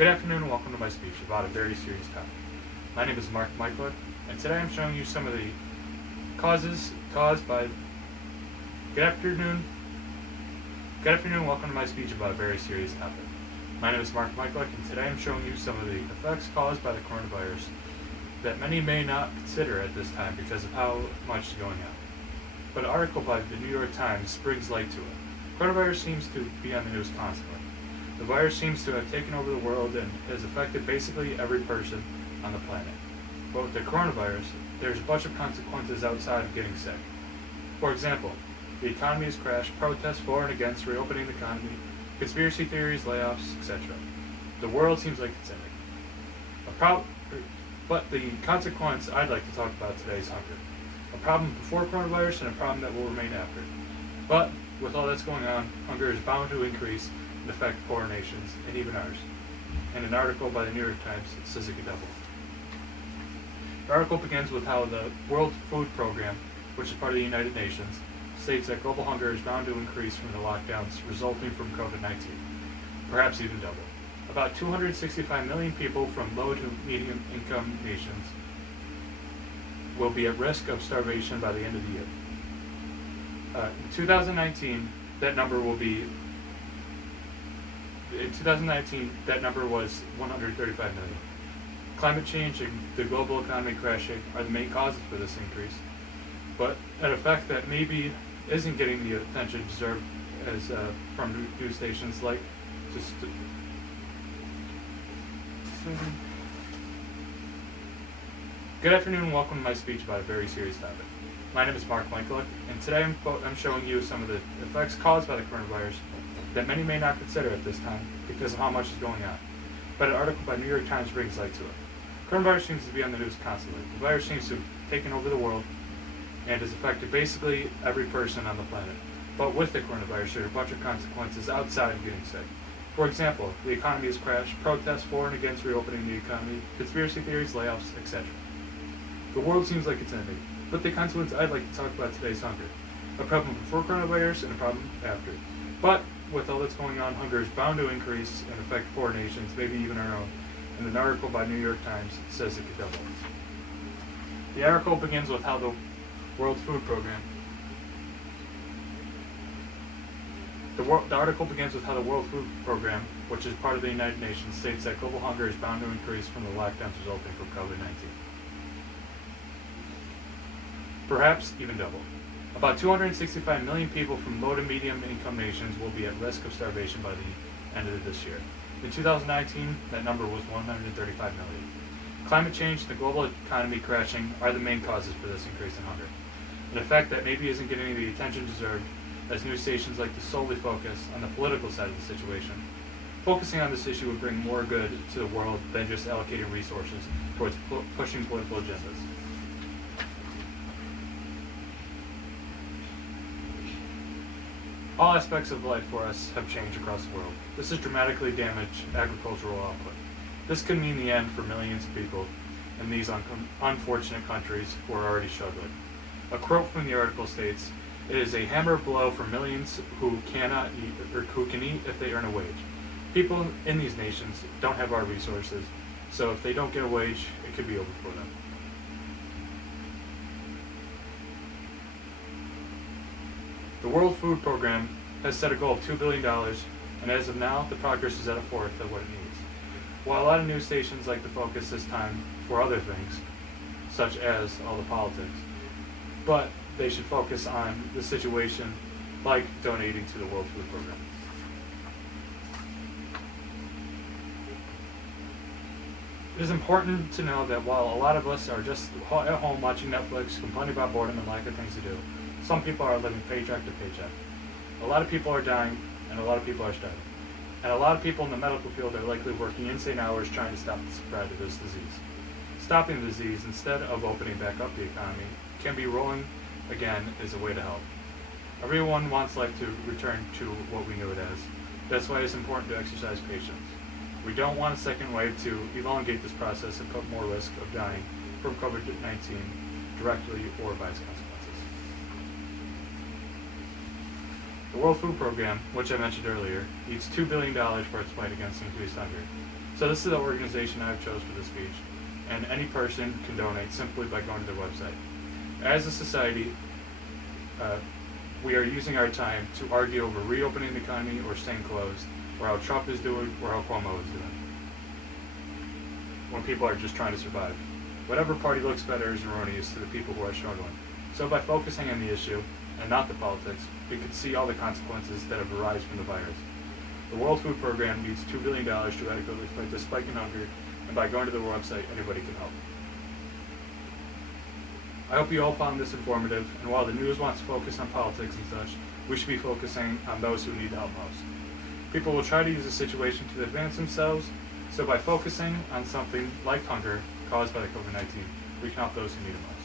Good afternoon and welcome to my speech about a very serious topic. My name is Mark Michael, and today I'm showing you some of the causes caused by... Good afternoon and welcome to my speech about a very serious topic. My name is Mark Michael, and today I'm showing you some of the effects caused by the coronavirus that many may not consider at this time because of how much is going on. But an article by the New York Times brings light to it. Coronavirus seems to be on the news constantly. The virus seems to have taken over the world and has affected basically every person on the planet. But with the coronavirus, there's a bunch of consequences outside of getting sick. For example, the economy has crashed, protests for and against reopening the economy, conspiracy theories, layoffs, etc. The world seems like it's ending. But the consequence I'd like to talk about today is hunger. A problem before coronavirus and a problem that will remain after. But with all that's going on, hunger is bound to increase and affect poorer nations, and even ours. In an article by the New York Times, it says it could double. The article begins with how the World Food Program, which is part of the United Nations, states that global hunger is bound to increase from the lockdowns resulting from COVID-19, perhaps even double. About 265 million people from low to medium income nations will be at risk of starvation by the end of the year. In 2019, that number was 135 million. Climate change and the global economy crashing are the main causes for this increase, but an effect that maybe isn't getting the attention deserved as from news stations like Good afternoon and welcome to my speech about a very serious topic. My name is Mark Michael, and today I'm showing you some of the effects caused by the coronavirus that many may not consider at this time because of how much is going on. But an article by New York Times brings light to it. Coronavirus seems to be on the news constantly. The virus seems to have taken over the world and has affected basically every person on the planet. But with the coronavirus, there are a bunch of consequences outside of getting sick. For example, the economy has crashed, protests for and against reopening the economy, conspiracy theories, layoffs, etc. The world seems like it's ending, but the consequence I'd like to talk about today is hunger. A problem before coronavirus and a problem after. But with all that's going on, hunger is bound to increase and affect poor nations, maybe even our own. And an article by New York Times says it could double. The article begins with how the World Food Program The article begins with how the World Food Program, which is part of the United Nations, states that global hunger is bound to increase from the lockdowns resulting from COVID-19. Perhaps even double. About 265 million people from low to medium income nations will be at risk of starvation by the end of this year. In 2019, that number was 135 million. Climate change and the global economy crashing are the main causes for this increase in hunger. An effect that maybe isn't getting the attention deserved, as news stations like to solely focus on the political side of the situation. Focusing on this issue would bring more good to the world than just allocating resources towards pushing political agendas. All aspects of life for us have changed across the world. This has dramatically damaged agricultural output. This could mean the end for millions of people in these unfortunate countries who are already struggling. A quote from the article states, "It is a hammer blow for millions who cannot eat or who can eat if they earn a wage. People in these nations don't have our resources, so if they don't get a wage, it could be over for them." The World Food Program has set a goal of $2 billion, and as of now, the progress is at a fourth of what it needs. While a lot of news stations like to focus this time for other things, such as all the politics, but they should focus on the situation like donating to the World Food Program. It is important to know that while a lot of us are just at home watching Netflix, complaining about boredom and lack of things to do, some people are living paycheck to paycheck. A lot of people are dying, and a lot of people are starving. And a lot of people in the medical field are likely working insane hours trying to stop the spread of this disease. Stopping the disease instead of opening back up the economy can be rolling again is a way to help. Everyone wants life to return to what we knew it as. That's why it's important to exercise patience. We don't want a second wave to elongate this process and put more risk of dying from COVID-19 directly or by its consequences. The World Food Program, which I mentioned earlier, needs $2 billion for its fight against increased hunger. So this is the organization I've chose for this speech, and any person can donate simply by going to their website. As a society, we are using our time to argue over reopening the economy or staying closed, or how Trump is doing, or how Cuomo is doing, when people are just trying to survive. Whatever party looks better is erroneous to the people who are struggling. So by focusing on the issue, and not the politics, we can see all the consequences that have arisen from the virus. The World Food Program needs $2 billion to adequately fight the spike in hunger, and by going to their website, anybody can help. I hope you all found this informative, and while the news wants to focus on politics and such, we should be focusing on those who need help most. People will try to use the situation to advance themselves, so by focusing on something like hunger caused by the COVID-19, we can help those who need it most.